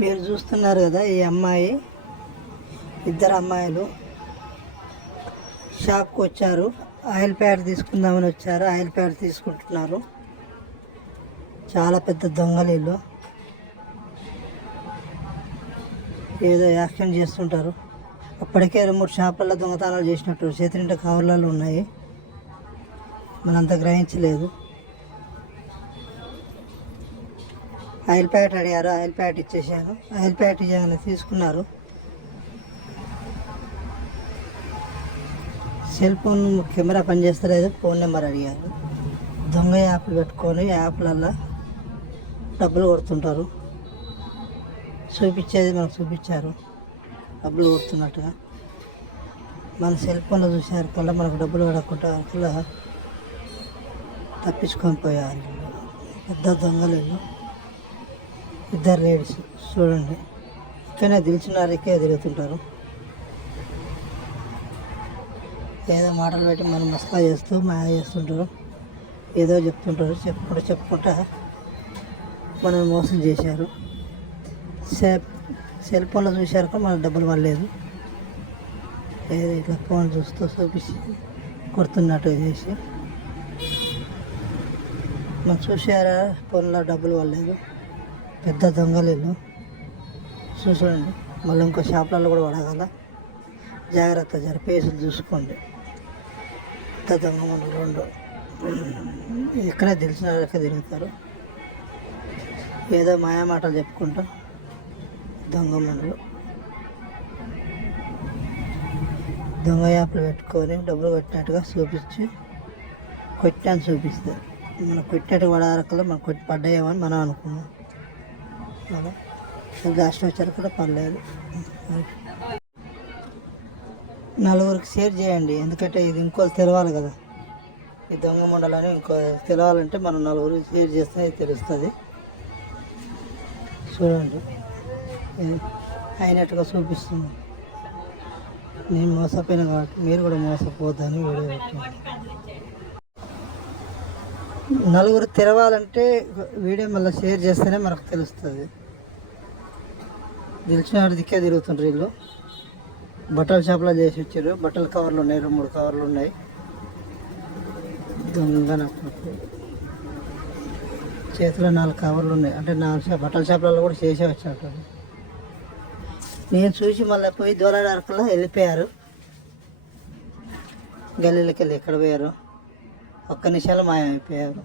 మీరు చూస్తున్నారు కదా, ఈ అమ్మాయి ఇద్దరు అమ్మాయిలు షాప్కి వచ్చారు. ఆయిల్ ప్యాడ్ తీసుకుందామని వచ్చారు. ఆయిల్ ప్యాడ్ తీసుకుంటున్నారు. చాలా పెద్ద దొంగలు వీళ్ళు. ఏదో యాక్షన్ చేస్తుంటారు. అప్పటికే 2-3 షాపులలో దొంగతనాలు చేసినట్టు చేతి నిండా కవర్లలో ఉన్నాయి. మనంతా గ్రహించలేదు. ఆయిల్ ప్యాకెట్ అడిగారు, ఆయిల్ ప్యాకెట్ ఇచ్చేసాను. ఆయిల్ ప్యాకెట్ ఇవ్వగానే తీసుకున్నారు. సెల్ ఫోన్ కెమెరా పనిచేస్తలేదు, ఫోన్ నెంబర్ అడిగారు. దొంగ యాప్లు పెట్టుకొని యాప్లల్లో డబ్బులు కొడుతుంటారు. చూపించేది మనకు చూపించారు, డబ్బులు కొడుతున్నట్టుగా. మన సెల్ ఫోన్లో చూసారు కల్లా మనకు డబ్బులు పడకుండా కల్లా తప్పించుకొని పోయారు. పెద్ద దొంగలు ఇద్దరు లేడీస్ చూడండి. ఇక్కడనే దిల్చున్నారికే తిరుగుతుంటారు. ఏదో మాటలు పెట్టి మనం మస్కా చేస్తూ మాయ చేస్తుంటారు. ఏదో చెప్తుంటారు. చెప్పుకుంటా మనం మోసం చేశారు. సెల్ ఫోన్లో చూశారు మనకు డబ్బులు పడలేదు. ఏదో ఇట్లా ఫోన్ చూస్తూ చూపించి కొడుతున్నట్టు చేసి మనం చూసారా ఫోన్లో డబ్బులు పడలేదు. పెద్ద దొంగలు చూడండి. మళ్ళీ ఇంకో షాపులలో కూడా పడగల. జాగ్రత్త పేసులు చూసుకోండి. పెద్ద దొంగ 2 ఇక్కడే తెలిసిన తిరుగుతారు. ఏదో మాయా మాటలు చెప్పుకుంటా దొంగ మండలు దొంగ యాప్లు పెట్టుకొని డబ్బులు కొట్టినట్టుగా చూపించి కొట్టాను చూపిస్తే మనం కొట్టినట్టు పడారకల్లా మనం కొట్టి పడ్డాయేమని మనం అనుకున్నాం. అలా గాస్ట్ వచ్చారు కూడా పర్లేదు. నలుగురికి షేర్ చేయండి, ఎందుకంటే ఇది ఇంకోళ్ళు తెలవాలి కదా. ఈ దొంగ మండలని ఇంకో తెలవాలంటే మనం నలుగురికి షేర్ చేస్తే ఇది తెలుస్తుంది. చూడండి, అయినట్టుగా చూపిస్తుంది. నేను మోసపోయినా కాబట్టి మీరు కూడా మోసపోద్దని వీడియో పెట్టాను. నలుగురు తెరవాలంటే వీడియో మళ్ళీ షేర్ చేస్తేనే మనకు తెలుస్తుంది. తెలిసిన వాడి దిక్కే తిరుగుతుంటారు వీళ్ళు. బట్టల షాప్లో చేసి వచ్చారు. బట్టల కవర్లు ఉన్నాయి, 2-3 కవర్లు ఉన్నాయి. దొంగ చేతిలో 4 కవర్లు ఉన్నాయి. అంటే 4 బట్టల షాపులలో కూడా చేసే వచ్చినట్టు. నేను చూసి మళ్ళీ పోయి దూరాడరకల్లా వెళ్ళిపోయారు. గల్లీలకి వెళ్ళి ఎక్కడ పోయారు, ఒక్క నిమిషాలు మాయమైపోయారు.